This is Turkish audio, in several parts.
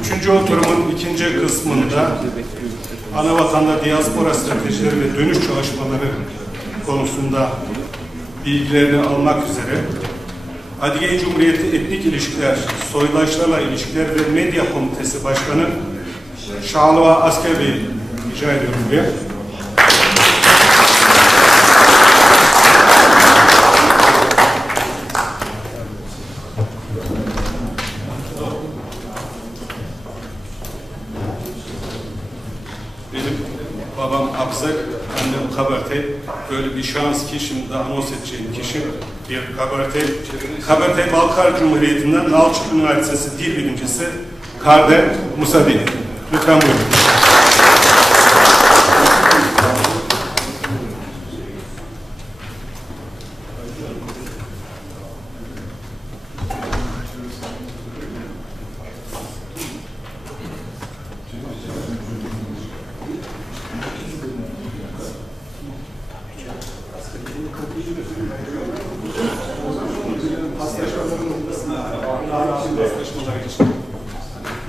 Üçüncü oturumun ikinci kısmında ana vatanda diaspora stratejileri ve dönüş çalışmaları konusunda bilgilerini almak üzere Adige Cumhuriyeti Etnik İlişkiler, Soydaşlarla İlişkiler ve Medya Komitesi Başkanı Şahalva Asker Bey'i rica ediyorum buraya. Benim babam Abzak, annem Kabartey. Böyle bir şans ki şimdi anons edeceğim kişi bir Kabartey. Kabartey Balkar Cumhuriyeti'nden Nalçık Üniversitesi Dil Bilimcisi Karde Musadi. Lütfen buyurun.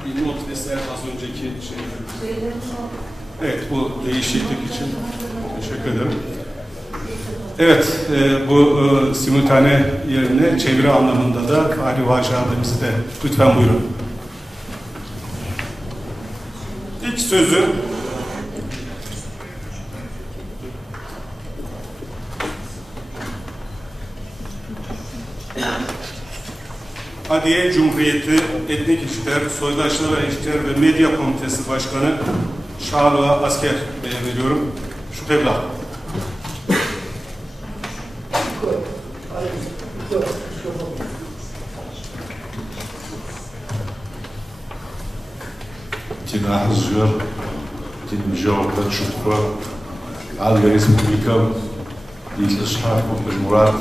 Bir not eser az önceki şey. Evet, bu değişiklik için teşekkür ederim. Evet, bu simultane yerine çeviri anlamında da Ali Vaşadımızı da lütfen buyurun. İlk sözü Adige Cumhuriyeti Etnik İlişkiler, Soydaşlarla İlişkiler ve Medya Komitesi Başkanı Şahalva Asker Bey'e veriyorum. Şu tebla. Tinah Zür, Tinjavka Çukva, Alga Respublika, Dilşah Murat,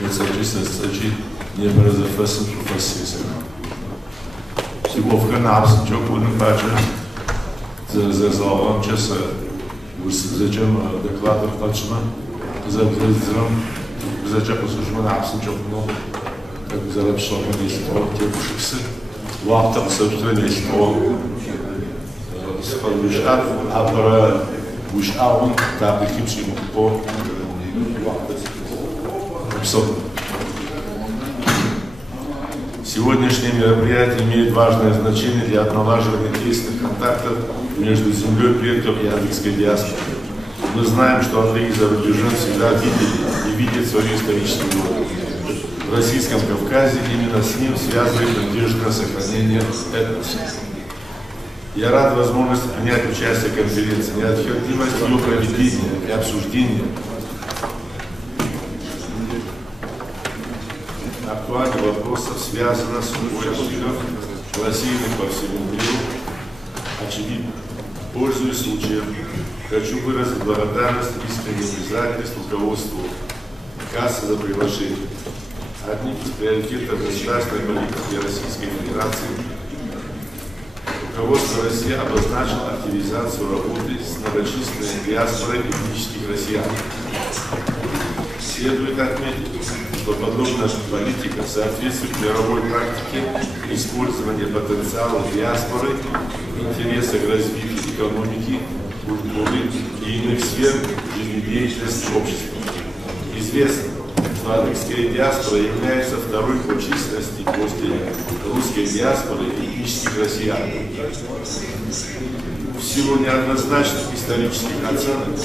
Mesajist Sacit, Niemre Zafasın Şufasıysa. Sigovka Napsın çok bunun parça. За часа зачем докладов точно за президентом зачем послушно написан çok много как зарабшал если то те бушксы вахта собственно если то схалбишат апара бушаун табликимши по Сегодняшнее мероприятие имеет важное значение для налаживания тесных контактов между землей предков и адыгской диаспорой. Мы знаем, что адыги за рубежом всегда видели и видят свою историческую роль. В Российском Кавказе именно с ним связывает надежда на сохранение этноса. Я рад возможности принять участие в конференции, необходимость ее проведения и обсуждения актуальных вопросов связано с судьбой адыгов, рассеянных по всему миру, очевидно. Пользуясь случаем, хочу выразить благодарность и искреннее признательность руководству КАСа за приглашение. Одним из приоритетов государственной политики Российской Федерации руководство России обозначило активизацию работы с многочисленной диаспорой этнических россиян. Следует отметить, что подобная политика соответствует мировой практике использования потенциала диаспоры, интереса к развитию экономики, культуры и иных сфер жизнедеятельности общества. Известно, что адыгская диаспора является второй по численности после русской диаспоры этнических россиян. В силу неоднозначных исторических оценок,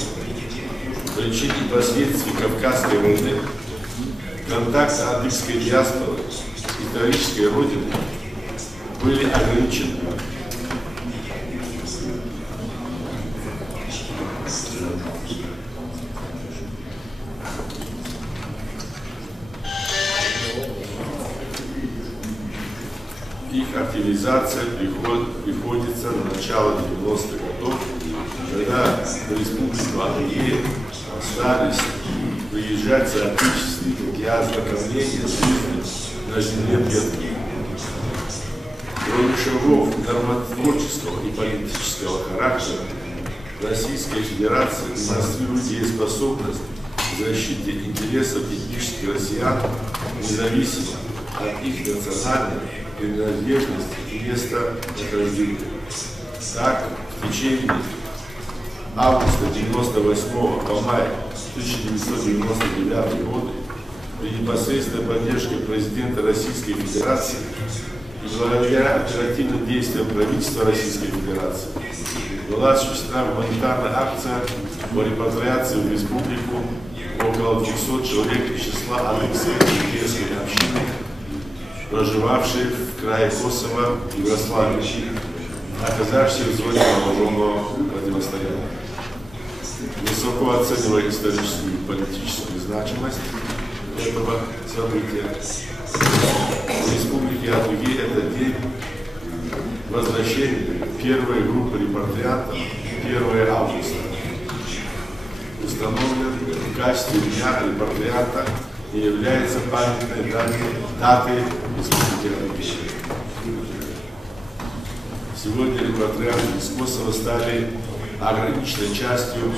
причин и последствий Кавказской войны, контакты адыгской диаспоры с исторической родиной были ограничены. Их активизация приходится на начало 90-х годов, когда в республику Адыгея остались приезжать соотечественники для ознакомления с жизнью на земле предков. Кроме шагов нормотворческого и политического характера, Российская Федерация демонстрирует дееспособность в защите интересов этнических россиян независимо от их национальной принадлежности и места нахождения. Так, в течение августа 1998 по май 1999 года при непосредственной поддержке президента Российской Федерации и благодаря оперативным действиям правительства Российской Федерации была осуществлена гуманитарная акция по репатриации в республику около 200 человек из числа адыгской и черкесской общины, проживавших в крае Косово и Югославии, оказавшихся в зоне вооруженного противостояния. Высоко оценивая историческую и политическую значимость этого события, в Республике Адыгея это день возвращения первой группы репатриантов 1 августа. Установлен в качестве дня репатрианта и является памятной датой Республики Адыгея. Сегодня репатрианты из Косово стали ограниченной частью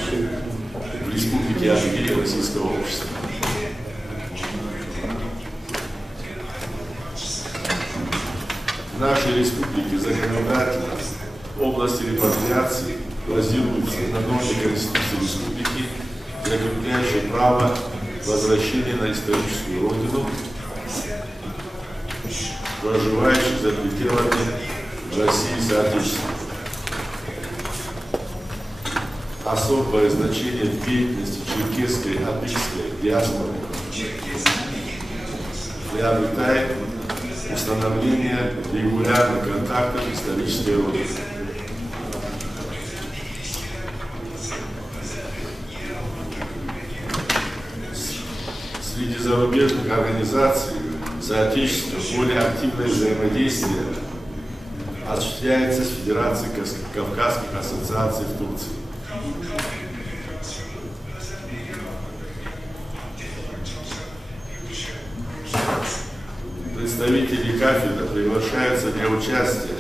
в Республике Адыгея российского общества. В нашей республике законодательно в области репатриации базируется на норме Конституции республики, закрепляющей право возвращения на историческую родину проживающих за пределами России соотечественников. Особое значение в деятельности черкесской и адыгской диаспоры приобретает установление регулярных контактов исторической родины. Среди зарубежных организаций соотечественников более активное взаимодействие осуществляется с Федерацией Кавказских ассоциаций в Турции. Представители кафедры приглашаются для участия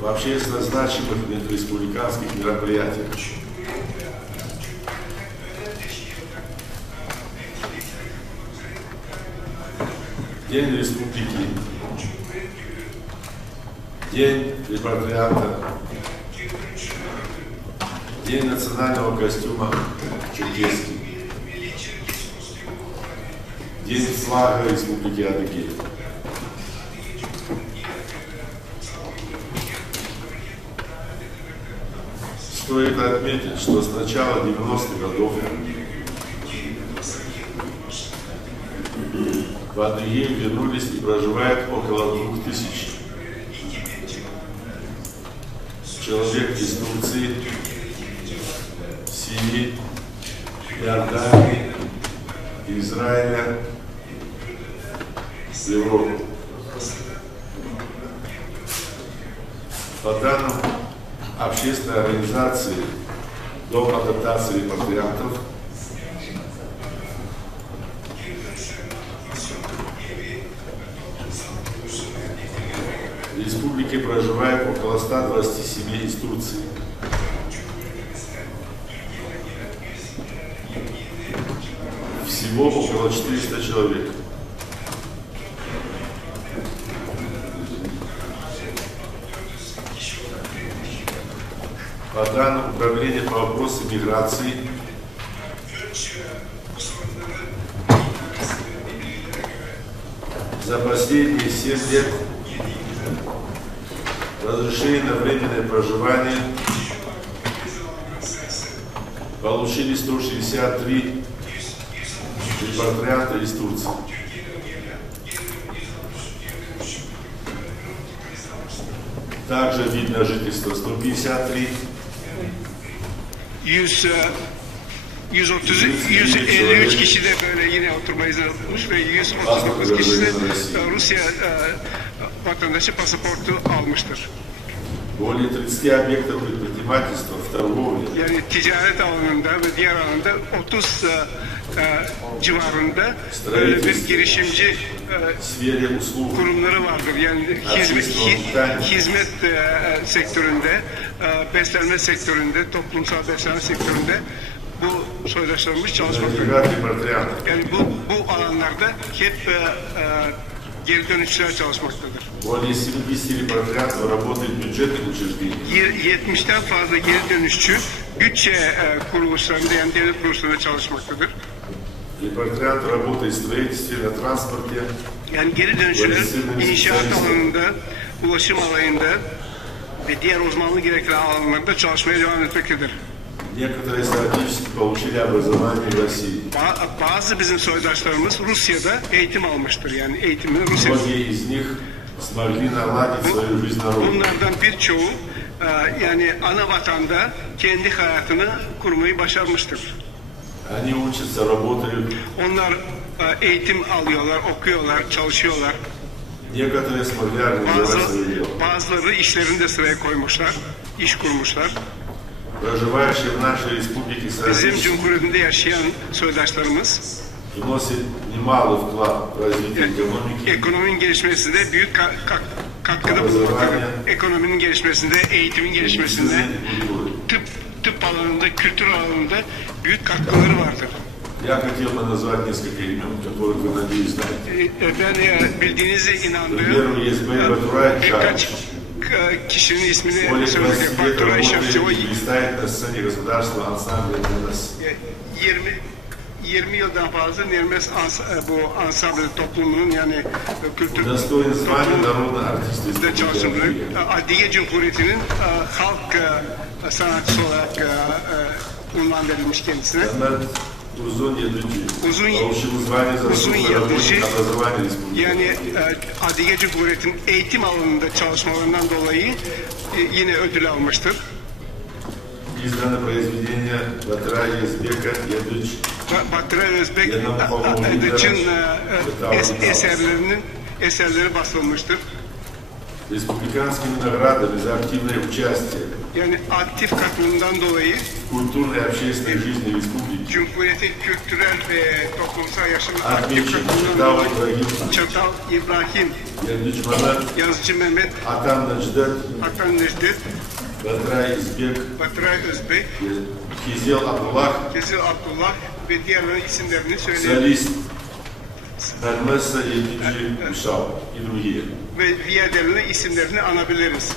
в общественно значимых межреспубликанских мероприятиях. День республики, День репатрианта, День национального костюма черкесский, День флага Республики Адыгея. Стоит отметить, что с начала 90-х годов в Адыгею вернулись и проживает около 2000 человек из Турции, Сирии, Иордании, Израиля, Европы. По данным общественной организации Дом адаптации репатриантов, в республике проживает около 120 семей из Турции. Всего около 400 человек. По данным Управления по вопросам миграции, за последние 7 лет разрешение на временное проживание получили 163 репатрианта из Турции. Также вид на жительство 153. 153 kişi de böyle yine oturma izni almış ve 139 kişi de Rusya vatandaşı pasaportu almıştır. Более 30 объектов предпринимательства в торговле. Yani ticaret alanında ve diğer alanda 30 civarında bir girişimci kurumları vardır. Yani hizmet sektöründe, beslenme sektöründe, toplumsal beslenme sektöründe bu soydaşlarımız çalışmaktadır. Yani bu alanlarda hep geri dönüşçüler çalışmaktadır. 70'ten fazla geri dönüşçü bütçe kuruluşlarında yani devlet kuruluşlarında çalışmaktadır. Yani geri dönüşçüler inşaat alanında, ulaşım alanında ve diğer uzmanlığı gerektiren alanlarda çalışmaya devam etmektedir. Bazı bizim soydaşlarımız Rusya'da eğitim almıştır. Yani eğitimini Rusya'da. Bunlardan birçoğu yani ana vatanda kendi hayatını kurmayı başarmıştır. Onlar eğitim alıyorlar, okuyorlar, çalışıyorlar. Bazıları işlerini de sıraya koymuşlar, iş kurmuşlar. Bizim Cumhuriyet'inde yaşayan soydaşlarımız ekonominin gelişmesinde büyük katkıda bulunmaktadır. Ekonominin gelişmesinde, eğitimin gelişmesinde, tıp alanında, kültür alanında büyük katkıları vardır. Ben bildiğinize inandığım birkaç kişinin ismini söyleyeyim. Batura İşarcı, o 20 yıldan fazla Nermes bu ansambl toplumunun yani kültür toplumunda çalışımları Adige Cumhuriyeti'nin halk sanatçısı olarak unvan verilmiş kendisine. Uzun yıldır yani Adige Cumhuriyeti'nin eğitim alanında çalışmalarından dolayı yine ödül almıştır. Batıra Özbek Edıç'ın eserleri basılmıştır. Yani aktif katılımdan dolayı Cumhuriyet'in kültürel ve toplumsal yaşamına aktif katılımdan dolayı Çatal İbrahim, Yazıcı Mehmet, Hakan Necdet, Batıra Özbek, Kizil Abdullah ve diğerlerinin isimlerini söyleyelim. Ve diğerlerinin isimlerini anabiliriz.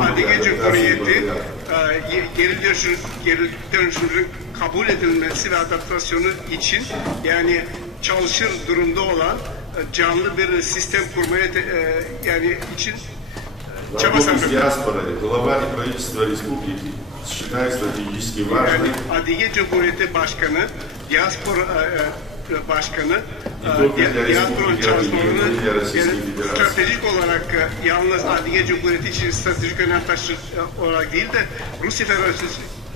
Adige Cumhuriyeti geri dönüşümün kabul edilmesi ve adaptasyonu için yani çalışır durumda olan canlı bir sistem kurmaya yani için çaba sarf ediyor. Yani Adige Cumhuriyeti Başkanı, diaspora başkanı, diaspora çalışmalarını stratejik olarak yalnız Adige Cumhuriyeti için stratejik önem taşıyan olarak değil de Rusya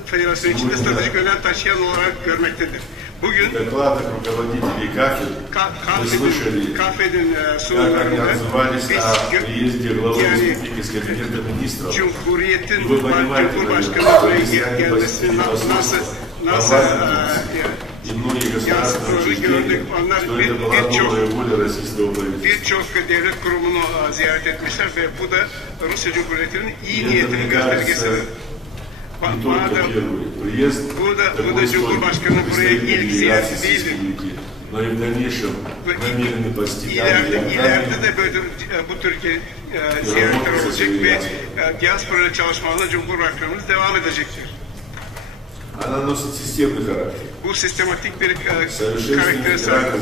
Federasyonu için de stratejik önem taşıyan olarak görmektedir. Bugün kafedin sunumlarında Cumhuriyet'in Cumhurbaşkanı buraya gelmesini nasıl yansıttığını gördük. Onlar birçok devlet kurumunu ziyaret etmişler ve bu da Rusya Cumhuriyeti'nin iyi niyetinin göstergesidir. Bu da Cumhurbaşkanı'nın buraya ilk ziyareti değildir. İleride de böyle bu tür ziyaretler olacak ve diaspora çalışmalarına Cumhurbaşkanımız devam edecektir. Bu sistematik bir karaktere sahip.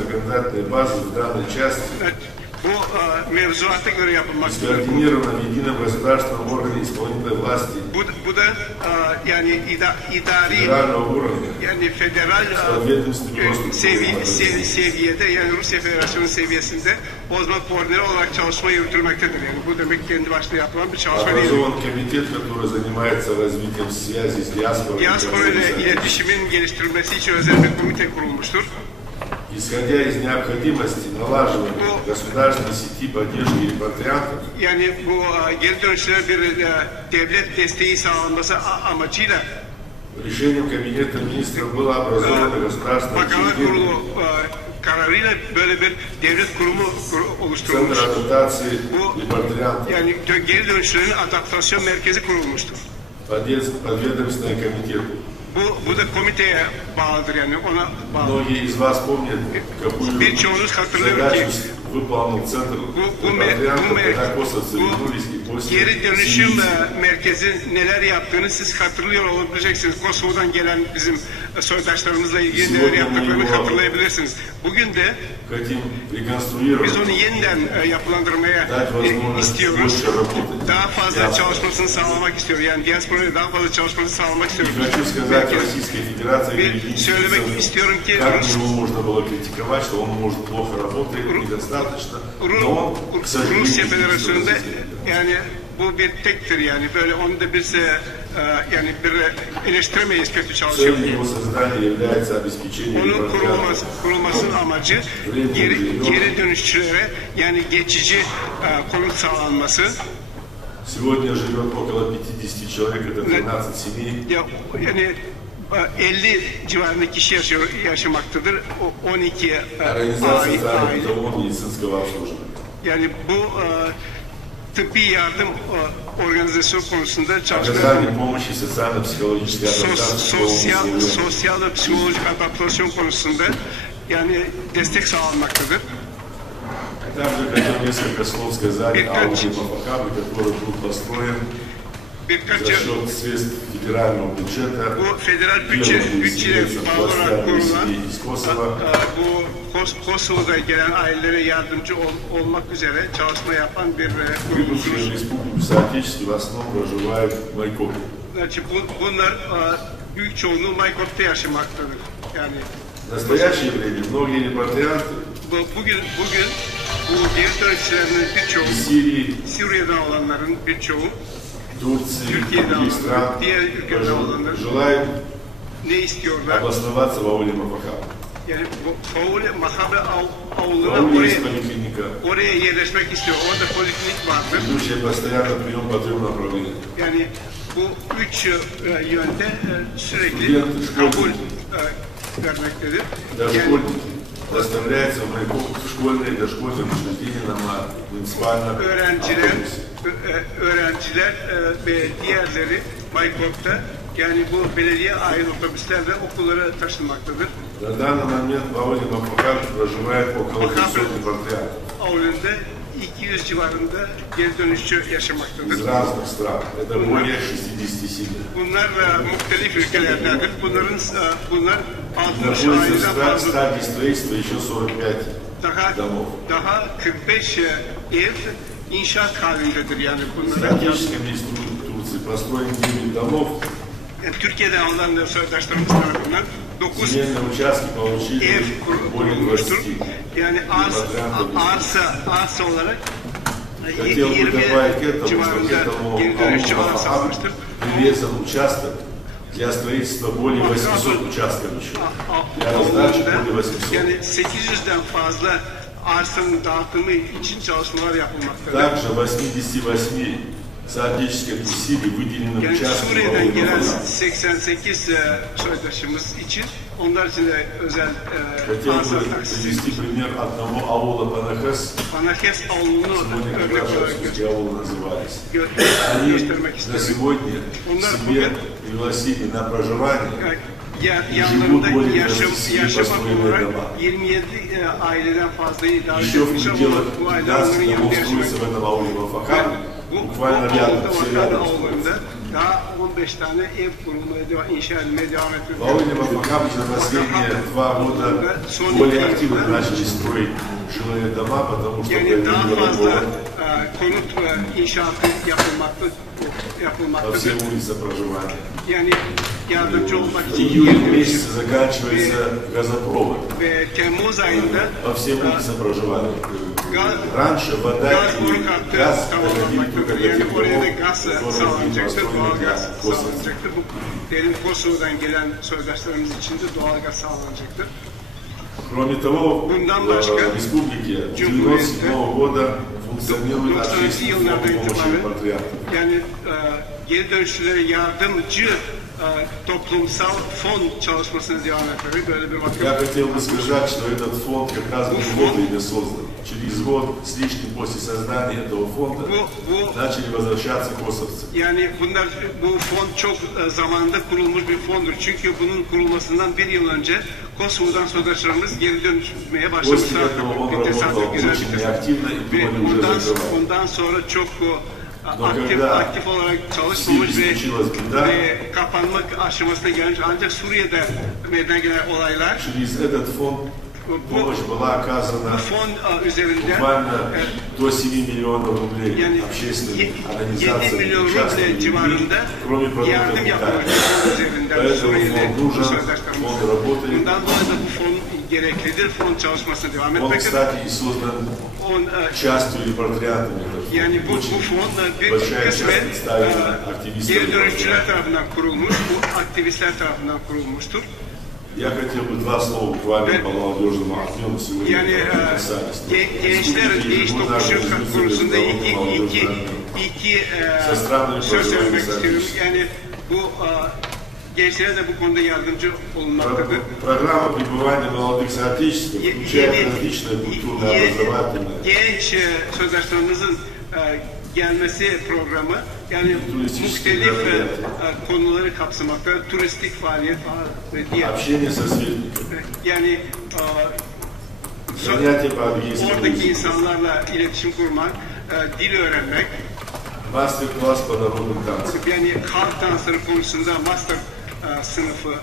Bu mevzuata göre yapılmaktadır. Bu da yani idari yani federal seviyede yani Rusya Federasyonu seviyesinde bozma koordinatörü olarak çalışma yürütülmektedir. Yani bu demek kendi başına yapılan bir çalışma değil. Diaspora ile iletişimin geliştirilmesi için özel bir komite kurulmuştur. Исходя из необходимости налаживания государственной сети поддержки репатриантов, yani bu geri dönüşlere bir devlet desteği sağlanması amacıyla Решением Кабинета министров было образовано государственное Bakanlar учреждение Kurulu kararıyla böyle bir devlet kurumu oluşturulmuş. Центр адаптации Bu репатриантов, yani geri dönüşlerin adaptasyon merkezi kurulmuştur. подведомственное комитету. Bu da komiteye bağlıdır yani ona bağlı. Многие из вас помнят, какую Birçoğunuz hatırlıyor ki задачу выполнил Центр репатриантов, когда косовцы вернулись и после geri dönüşüm 70. merkezi neler yaptığını siz hatırlıyor olabileceksiniz. Kosovo'dan gelen bizim soydaşlarımızla ilgili neler yaptıklarını hatırlayabilirsiniz. Bugün de Хотим реконструировать, biz onu yeniden yapılandırmaya дать возможность istiyoruz. больше работать. Daha fazla çalışmasını sağlamak istiyoruz. Yani diasporaya daha fazla çalışmasını sağlamak istiyoruz. Хочу сказать Российской Федерации Ve юридическим söylemek центрам, istiyorum ki как его можно было критиковать, что он может плохо работает, недостаточно, но он, к сожалению, Rusya не Federasyonu'nda используется. yani bu bir tektir yani böyle onu da biz yani bir eleştiremeyiz kötü çalışıyor. Целью его создания является обеспечение Onun репатриантов. kurulmasının amacı geri dönüşçülere yani geçici konut sağlanması. Сегодня живет около 50 человек, это 12 семей. Yani 50 civarında kişi yaşamaktadır. O 12 Организация aile. бытового медицинского обслуживания. Yani bu tıbbi yardım organizasyon konusunda çalışmalar Оказание помощи социально-психологической адаптации. sosyal ve psikolojik adaptasyon konusunda yani destek sağlanmaktadır. Также хотел несколько слов сказать о Ауле-Мапахабле, который был построен Birkaç за счет средств федерального бюджета. bu federal bütçeye bağlı olarak kurulan из Косово. bu Kosova'da gelen ailelere yardımcı olmak üzere çalışma yapan bir kuruluştur. Будущие республики соотечества в основном проживают в Майкопе. Bunlar büyük çoğunluğu Maykop'ta yaşamaktadır. Yani В настоящее время многие репатрианты bugün bu geri dönüşçülerin birçoğu из Сирии, Suriye'den olanların birçoğu Турции, Türkiye'den других стран olanlar, diğer ülkelerden olanlar желают ne istiyorlar? обосноваться в Ауле-Мапахабле. Yani bu Mahabe В avlularına Ауле есть поликлиника, oraya yerleşmek istiyor. Orada poliklinik vardır. ведущая постоянно прием по 3 направлениям. Yani bu 3 yönde sürekli kabul vermektedir. Yani Дошкольники доставляются в Майкоп в школьные, дошкольные учреждения на муниципальном автобусе. öğrenciler ve diğerleri Maykop'ta yani bu belediye ait otobüslerle okullara taşınmaktadır. На данный момент в Ауле-Мапахабле проживает около 500 репатриантов Avlu'nda 200 civarında geri dönüşçü yaşamaktadır. из разных стран. Это более 60 семей. Bunlar muhtelif ülkelerdendir. Bunlar 60 Находится в aileden fazladır. стадии строительства еще 45 домов. Daha 45 ev inşaat halindedir yani В bunlar. стратегическом месте Турции построено 9 домов. Türkiye'den alınan soydaşlarımız tarafından 9 Земельные участки получили ev более kurulmuştur. 20. Yani arsa olarak Хотел бы 20 добавить к этому, что к civarında этому geri dönüşçü alan Ауле-Мапахабле sağlanmıştır. привезен участок для строительства более 800 участков еще. Для раздачи более 800. Yani 800'den fazla arsanın dağıtımı için çalışmalar yapılmaktadır. Также 88 соотечественных усилий выделены Yani участки Suriye'den gelen Ауле-Мапахабле. 88 soydaşımız için onlar için de özel Хотел arsa бы taksisi. привести пример одного аула Панахес. Anakes avlunu Сегодня как örnek раз olarak эти аулы назывались. göstermek Они на istedim. сегодня Onlar себе bugün пригласили на проживание yanlarında более yaşamak 27 olarak дома. 27 aileden fazlayı davet Еще в etmiş ama пределах bu aileler 15 onların yanında домов yaşamak. строится в этом ауле Мапахабле. Bu Bukvalno rядом, все Vatan рядом. avlularında daha 15 tane ev kurulmaya inşa edilmeye devam В ediyor. ауле Мапахабле за последние 2 года более активно начали строить жилые дома, потому что Yani daha появилась fazla работа konut inşaatı по yapılmaktadır. всем улицам проживания. Yani yardımcı olmak В için июле yerler için месяце заканчивается газопровод ve Temmuz ayında по всем улицам проживания. gaz Раньше вода и boru hattı газ доходили только tamamlanmaktadır. до Yani тех oraya da домов, gaz которые были sağlanacaktır, построены doğal для gaz косвенных. sağlanacaktır. Bu derin Kosova'dan gelen soydaşlarımız için de doğal gaz sağlanacaktır. Кроме того, Bundan в başka республике с Cumhuriyet'te 1997 года функционирует 92 общественный фонд yıllardan помощи itibaren репатриантам. yani geri dönüşçülere yardımcı toplumsal fon çalışmasını devam etmeli. Böyle bir vakıf. Я хотел бы сказать, что этот фонд как раз был вовремя создан. Через год с лишним после создания этого фонда начали возвращаться косовцы. Yani bu fon çok zamanında kurulmuş bir fondur. Çünkü bunun kurulmasından bir yıl önce Kosovo'dan soydaşlarımız geri dönüşmeye başlamışlar. Ve ondan sonra çok aktif olarak çalışmamış ve kapanmak aşamasına gelmiş. Ancak Suriye'de meydana gelen olaylar bu fon üzerinde до 7 миллионов рублей общественным организациям 7 milyon ruble civarında yardım yapılmış üzerinde Suriye'de soydaşlarımız. Bundan dolayı da bu fon gereklidir. Fon çalışmasına devam Он, etmek. кстати, и создан частью репатриантами. Yani bu fon bir kısmen geri dönüşçüler tarafından kurulmuş, bu aktivistler tarafından kurulmuştur. Я хотел бы два слова буквально по молодежному обмену сегодня. Yani gençler değiş tokuşu konusunda iki söz söylemek istiyorum. Yani bu gençlere de bu konuda yardımcı olunmaktadır. Программа пребывания молодых соотечественников включает различные культурно-образовательные. Genç sözdaşlarımızın gelmesi programı yani muhtelif konuları kapsamakta, turistik faaliyet ve diğer. Yani oradaki insanlarla iletişim kurmak, dil öğrenmek. Master-class по народным танцам. Yani halk dansları konusunda master sınıfı.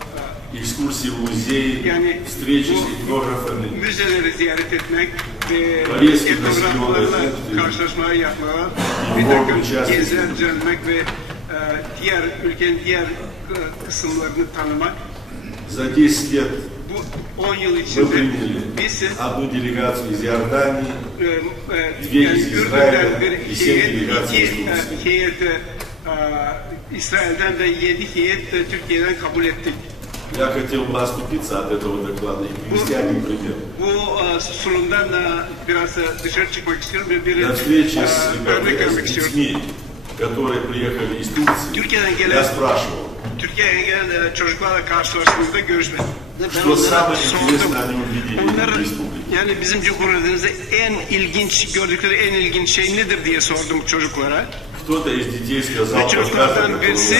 Экскурсии в muzei, yani встречи с этнографами. Müzeleri ziyaret etmek ve etnograflarla karşılaşmalar yapmak, bir takım geziler düzenlemek ve ülkenin diğer kısımlarını tanımak. За 10 lет bu 10 yıl içinde biz одну делегацию из Иордании, две из Израиля и 7 делегаций из Турции. İsrail'den de 7 heyet Türkiye'den kabul ettik. Я хотел бы отступиться от этого доклада и привести один пример. Bu sunumdan biraz dışarı çıkmak istiyorum ve bir örnek vermek istiyorum. Которые приехали из Турции, я спрашивал. Türkiye'ye gelen çocuklarla karşılaştığımızda görüşmedim. Что самое интересное они увидели в республике? Yani bizim Cumhuriyetimizde en ilginç gördükleri en ilginç şey nedir diye sordum çocuklara. Кто-то из детей сказал, Çocuklardan birisi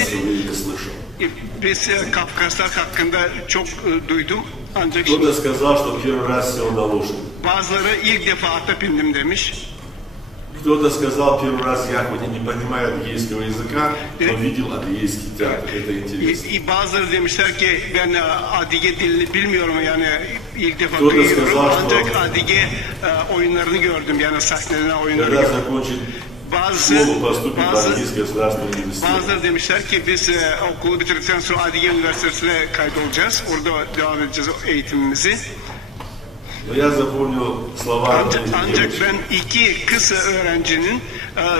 biz Kafkaslar hakkında çok duydum. Ancak кто-то сказал, что первый раз сел на лошадь. Bazıları ilk defa ata bindim demiş. Кто-то сказал первый раз я хоть и не понимаю адыгейского языка, но видел адыгейский театр. Это интересно. Bazıları demişler ki ben Adige dilini bilmiyorum yani ilk defa duyuyorum ancak Adige oyunlarını gördüm yani sahnelenen oyunları gördüm. Bazıları demişler ki biz okulu bitirdikten sonra Adige Üniversitesi'ne kaydolacağız. Orada devam edeceğiz eğitimimizi. Ancak ben iki kız öğrencinin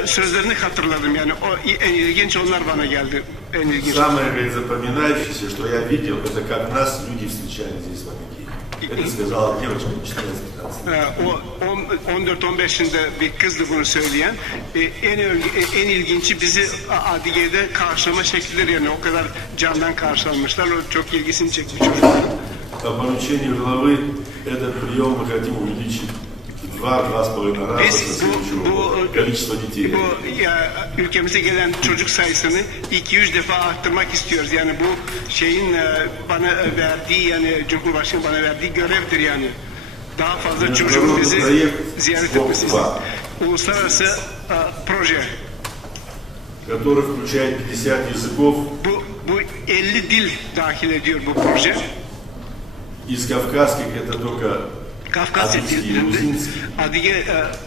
sözlerini hatırladım. Yani en ilginç onlar bana geldi. En ilginç. Самое запоминающееся, что я видел, это как нас люди встречали здесь в Адыгее. Это сказала девочка 14-15 yaşında bir kızdı bunu söyleyen. En ilginci bizi Adige'de karşılama şekilleri yani o kadar candan karşılanmışlar. O çok ilgisini çekmiş çocuklar. По поручению главы этот прием мы хотим увеличить в 2-2,5 раза со следующего количества детей. Ülkemize gelen çocuk sayısını 2-3 defa arttırmak istiyoruz. Yani bu şeyin bana verdiği yani Cumhurbaşkanı bana verdiği görevdir yani. Daha fazla çocuğun bizi ziyaret etmesi. Uluslararası proje. Который включает 50 языков. Bu 50 dil dahil ediyor bu proje. Из кавказских это только Kafkasya dillerinde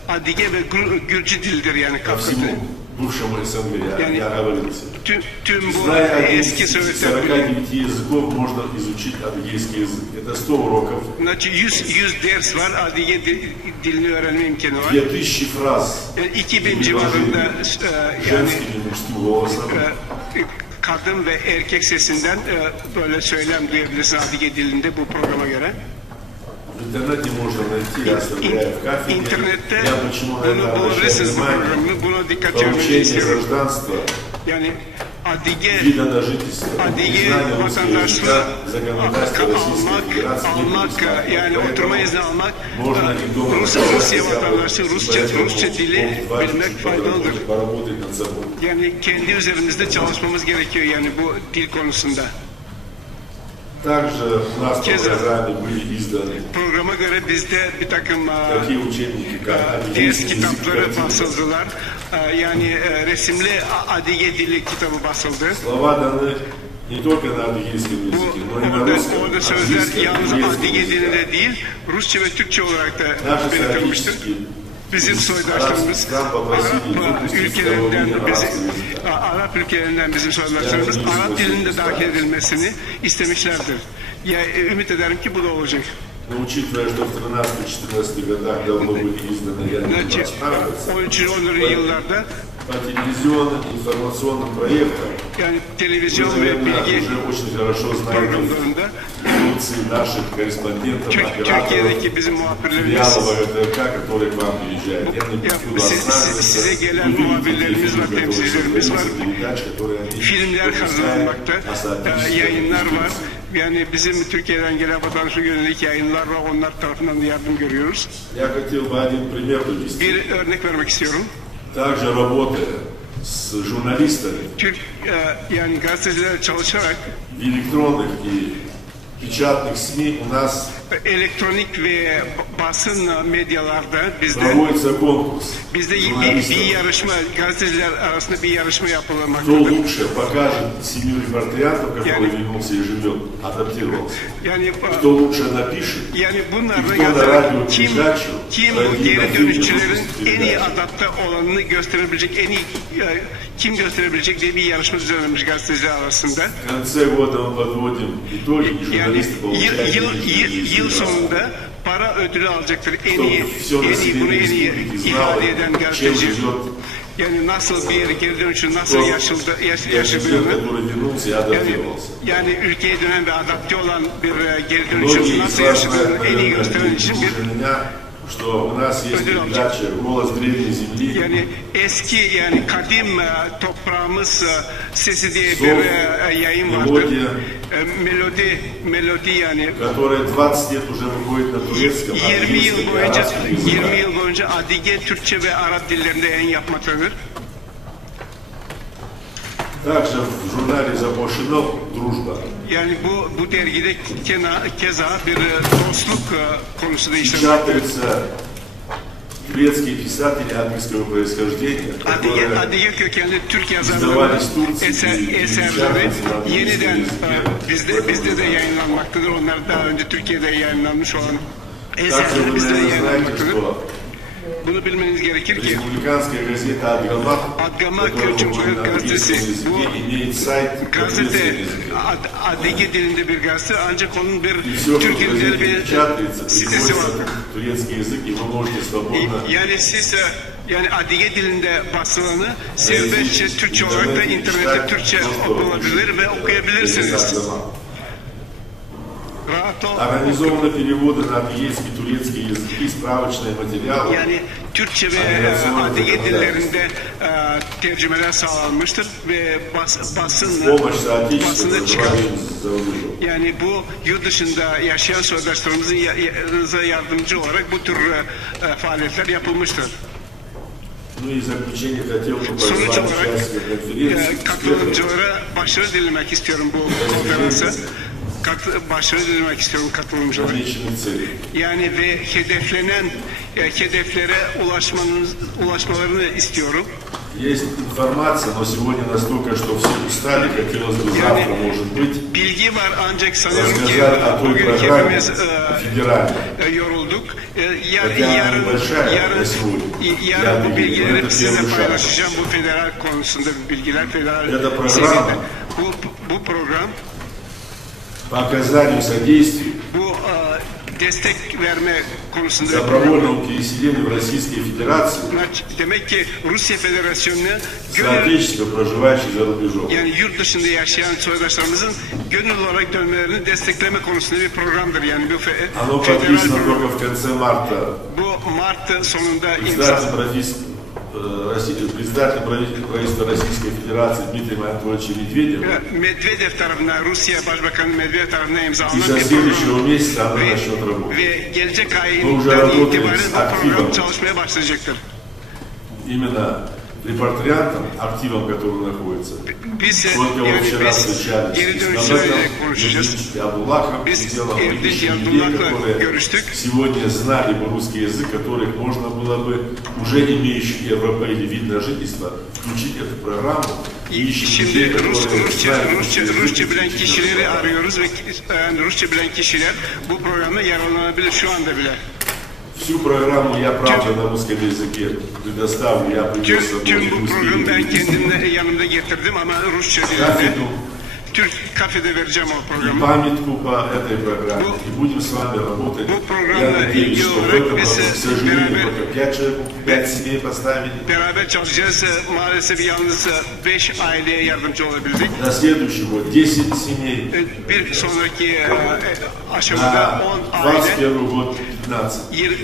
Adige ve Gürcü dildir yani Kafkasya. Yani tüm bu eski Sovyetler языков можно изучить адыгейский язык. Это 100 уроков. 100 ders var Adige dilini öğrenme imkanı var. 2000 фраз. 2000 civarında yani kadın ve erkek sesinden böyle söylem duyabilirsin Adige dilinde bu programa göre. İnternette bunu bulabilirsiniz bu programı. Buna dikkat çekmenizi istiyorum. Yani вида на жительство, незнание русского языка, законодательства Российской Федерации yani oturma izni almak, можно и дома Rusya vatandaşı Rusça dili bilmek faydalıdır. поработать над собой. Yani kendi üzerimizde çalışmamız gerekiyor yani bu dil konusunda. Также у нас в программе были изданы Programa göre bizde bir takım такие учебники, как ders адыгейский язык, kitapları картины. basıldılar. Yani resimli Adige dili kitabı basıldı. Слова даны не только на адыгейском языке, но и на русском, Orada sözler английском, yalnız немецком Adige языке. dilinde değil, Rusça ve Türkçe olarak da Наши belirtilmiştir. соотечественники Bizim soydaşlarımız Arap ülkelerinden bizim soydaşlarımız Arap dilinin de dahil edilmesini istemişlerdir. Ya, ümit ederim ki bu da olacak. Но учитывая, что в 13-14 годах давно были изданы ряд пространств, 13-14 yıllarda по телевизионным информационным проектам, yani вы, televizyon ve наверное, bilgi уже очень хорошо знаете programlarında функции наших корреспондентов, операторов, Türkiye'deki bizim muhabirlerimiz, филиалов РТРК, которые к вам приезжают. Я напишу size gelen muhabirlerimiz var, temsilcilerimiz var. Filmler hazırlanmakta, yayınlar var. Yani bizim Türkiye'den gelen vatandaşa yönelik yayınlar var, onlar tarafından da yardım görüyoruz. Я хотел бы один пример привести. Bir örnek vermek istiyorum. Также работая с журналистами Yani gazetecilerle çalışarak в электронных и печатных СМИ у нас elektronik ve basın medyalarda проводится конкурс. bizde bir yarışma, gazeteciler arasında bir yarışma Кто yapılmaktadır. лучше покажет семью репортриантов, который вернулся и живет, адаптировался. Yani Кто лучше напишет, Yani и bunlarda кто на радио kim передачу bu geri на dönüşçülerin фильме en iyi adapte olanını gösterebilecek, en iyi kim gösterebilecek diye bir yarışma düzenlenmiş gazeteciler arasında. В конце года мы подводим итоги, и Yani журналисты получают yıl sonunda para ödülü alacaktır. En iyi bunu en iyi ifade eden gazeteci. Yani nasıl bir geri dönüşü nasıl yaşadığını, yani ülkeye dönen ve adapte olan bir geri dönüşü nasıl yaşadığını en iyi gösteren için bir что у нас есть передача «Голос древней земли». Yani eski yani kadim toprağımız sesi diye bir yayın vardır. Melodi yani. Которая 20 лет уже выходит на турецком, 20 yıl boyunca Adige, Türkçe ve Arap dillerinde yayın yapmaktadır. Также в журнале «Запрошено» «Дружба». Yani bu dergide keza bir dostluk konusu da işlenmektedir. Печатаются турецкие писатели английского происхождения, Adige kökenli Türk yazarların eserleri yeniden bizde de yayınlanmaktadır. Onlar daha önce Türkiye'de yayınlanmış olan eserleri bizde de yayınlanmaktadır. Bunu bilmeniz gerekir ki республиканская газета «Адгамак», Adgamak которая Cumhuriyet на Gazetesi английском языке, имеет сайт на gazete турецком языке. Adige dilinde bir gazete ancak onun bir И все, что Türk в dilinde газете bir печатается, sitesi var. переводится на турецкий язык, и вы можете свободно Yani siz yani Adige dilinde basılanı serbestçe Türkçe olarak da internette Türkçe bulabilir ve okuyabilirsiniz. Rahat ol. Организованы переводы на адыгейский, турецкий языки, справочные материалы. Yani Türkçe ve Adige dillerinde tercümeler sağlanmıştır ve Помощь basında çıkan. соотечественникам за рубежом. Yani bu yurt dışında yaşayan soydaşlarımızın yardımcı olarak bu tür faaliyetler yapılmıştır. Ну и в заключение хотел бы Sonuç позвать olarak участников конференции, katılımcılara başarı dilemek istiyorum bu konferansa. Başarı dilemek istiyorum katılımcılara. намеченных целей. Yani ve hedeflenen hedeflere ulaşmalarını istiyorum. Есть информация, но сегодня настолько, что все устали, хотелось бы завтра, может быть, Bilgi var ancak sanıyorum ki рассказать о той bugün программе hepimiz федеральной. yorulduk. Хотя она небольшая на сегодня. Yarın bu bilgileri это sizinle первый шаг. paylaşacağım. Bu federal konusunda bilgiler federal Ya da program. seviyede. Bu program По оказанию содействия bu destek verme konusunda bir добровольному переселению в Российской Федерации demek ki Rusya Federasyonu'na gönül соотечественников, проживающих за рубежом. yani yurt dışında yaşayan soydaşlarımızın gönül olarak dönmelerini destekleme konusunda bir programdır. Yani bu Оно federal подписано program. только в конце марта Bu Mart sonunda председателем председатель правительства Российской Федерации Дмитрием Анатольевичем Медведевым. Medvedev tarafından, Rusya Başbakanı Medvedev tarafından И imzalanan со bir следующего program месяца она начнет работать. ve gelecek Мы уже ayından работаем itibaren с bu program активом, çalışmaya başlayacaktır. именно репатриантом, активом, который находится. Biz Вот yani вчера biz встречались geri с dönüşlerle konuşacağız. Абдуллахом, Biz сидела Erdinç людей, Abdullah'la которые görüştük. сегодня знали бы русский язык, которых можно было бы, уже имеющих европейский или вид на жительство, включить эту программу. И ищем людей, Şimdi которые Rusça bilen kişileri arıyoruz ve Rusça bilen kişiler bu programda yararlanabilir şu anda bile. Всю программу я, правда, на русском языке предоставлю, я привез с собой Tüm bu русский programı ben язык. kendimle yanımda getirdim ama Rusça dilinde. Кафедру Türk kafede vereceğim o и programı. памятку по этой программе. И будем с вами работать. Bu Я programla надеюсь, ilgili что в olarak этом biz году, к сожалению, beraber только 5 человек, 5 семей поставили. beraber çalışacağız. Maalesef yalnız 5 aileye yardımcı olabildik. На следующий год 10 семей. Bir sonraki aşamada На 10 aile. 21 год 15.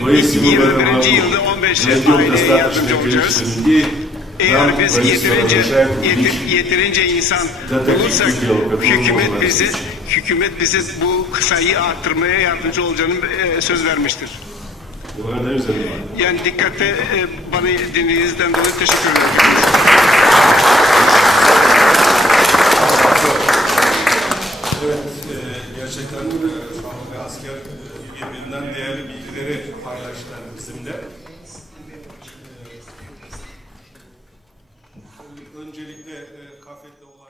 Но если мы в этом 21. году yılda 15 найдем aileye yardımcı достаточное olacağız. количество людей, нам Eğer biz правительство разрешает увеличить yeterince insan до таких bulursak пределов, которые можно hükümet bize bu sayıyı arttırmaya yardımcı olacağını söz vermiştir. Благодарю за внимание. Yani dikkate bana dinlediğinizden dolayı teşekkür ederim. Evet, gerçekten Şanlı ve asker birbirinden değerli bilgileri paylaştılar bizimle. Öncelikle kafette olan